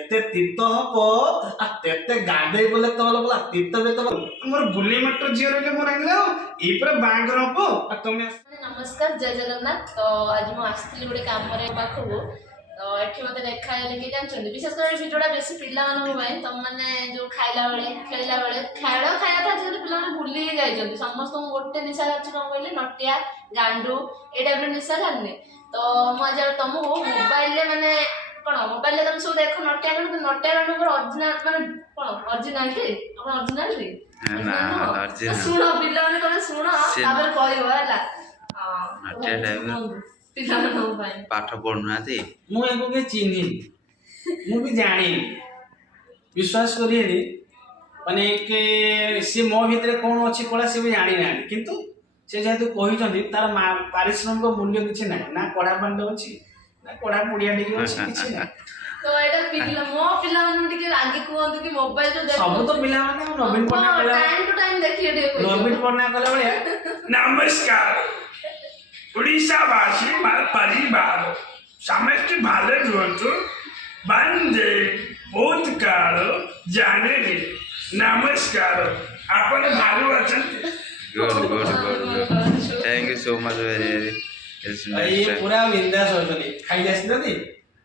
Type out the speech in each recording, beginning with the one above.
एते तीर्थ हबो आ तेते गाडे बोले तो बोला तीर्थ बे तो मोर बुली मटर जियो रे मोर आइलो ई पर बांग हबो आ तुम नमस्कार जय जगन्नाथ। तो आज मु आसली गोटे काम पाखु तो एठी मते देखा कि जानछन विशेष कर भिडियोटा बेसी पिला मानन भाई तुम माने जो खाइला बेले खेलला बेले खाड़ा खाया था जे पिला माने भूली जाइछन समस्त गोटे निशा अछि कोन कहले नटिया गांडू ए टाइप रे निशा जानने। तो मु आज तुमको मोबाइल ले माने कोन मोबाइल ले तुम सब देखो नटिया गांडू पर ओरिजिनल माने कोन ओरिजिनल के अपन ओरिजिनल रे ना ओरिजिनल सुनो पिला माने कोन सुनो तापर कहइबो हला नटिया टाइप पिला माने भाई पाठ पढुनाथि मु एको के चिन्ही मु भी जानी विश्वास करिए माने के से मो भितरे कोन अछि कोला से भी जानी ना किंतु से जेतु कहिसंती तार पारिश्रमिक मूल्य किछि ना ना कोडा पांड अछि ना कोडा पुडिया डी अछि किछि ना। तो एटा पिला मो पिला माने टिके आगे कहंतु कि मोबाइल जो देखो सब तो पिला माने नवीन पन्ना कला टाइम टू टाइम देखिए टिके नवीन पन्ना कला बळे नमस्कार ओडिशावासी परिवार समस्त भाले रुहतु बंदे बहुत काल जाने नमस्कार आपण भालू अछन good thank you so much very ये पूरा बिंदास होतली खाई जासितनी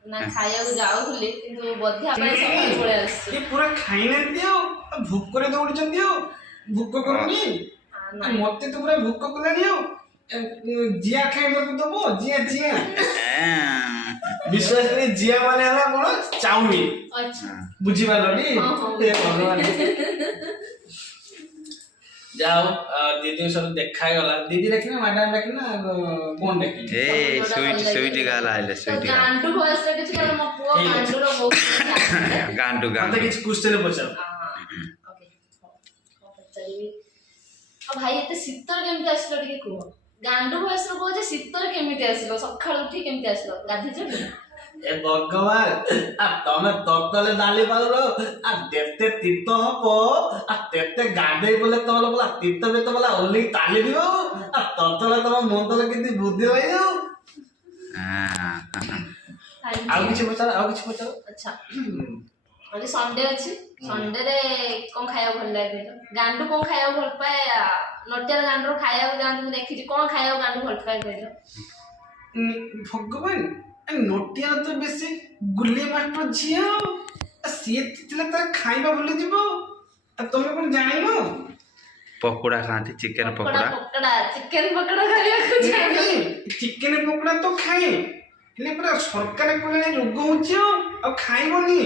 ना खाया को जाउथली किंतु बध्या ପାଇଁ सकाळ पळे आस ये पूरा खाई न दियो भूख करे दौड़ चंदियो भूख करनी मते तो पूरा भूख कलानियो जिया खाइबा को दबो जिया जिया विश्वास करी जिया माने हला कोन चाउमीन अच्छा बुझी पारलोनी ए भगवान जाओ दीदी सब देखा गला दीदी रखिना मैडम रखिना कोन देखि ए स्वीट गाला आइले स्वीट गाला गांडू भएस रे किछ कर मो पुओ गांडू रो बहुत गांडू मते गांडू किछ क्वेश्चन पचार ओके पचारिबी आ भाई एते शीतल केमते आसलो टिके को गांडू भएस रो जे शीतल केमते आसलो सखाळ उठी केमते आसलो गाधी जे ए भगवान आ तमे ततले डाली पारो आ देते तीर्थ हबो आ तेते गाडे बोले तो बोला तीर्थ बे तो बोला ओली ताली दियो आ ततले तम मंतले किति बुद्धि होइयो आ किछ पचार अच्छा आज संडे अछि संडे रे कोन खाया भल लागे गांडू कोन खाया भल पाए नटिया गांडू खाया जान तुम देखि कोन खाया गांडू भल पाए कहलो भगवान नोटिया तो बेसी गुल्ली मास्टर झियो सी तिले त खाइबा बोले दिबो आ तमे कोन जानिबो पकोड़ा खाती चिकन पकोड़ा चिकन पकोड़ा खाया को जानी चिकन पकोड़ा तो खाए हेले पूरा सरकार कोले रोग होचियो आ खाइबोनी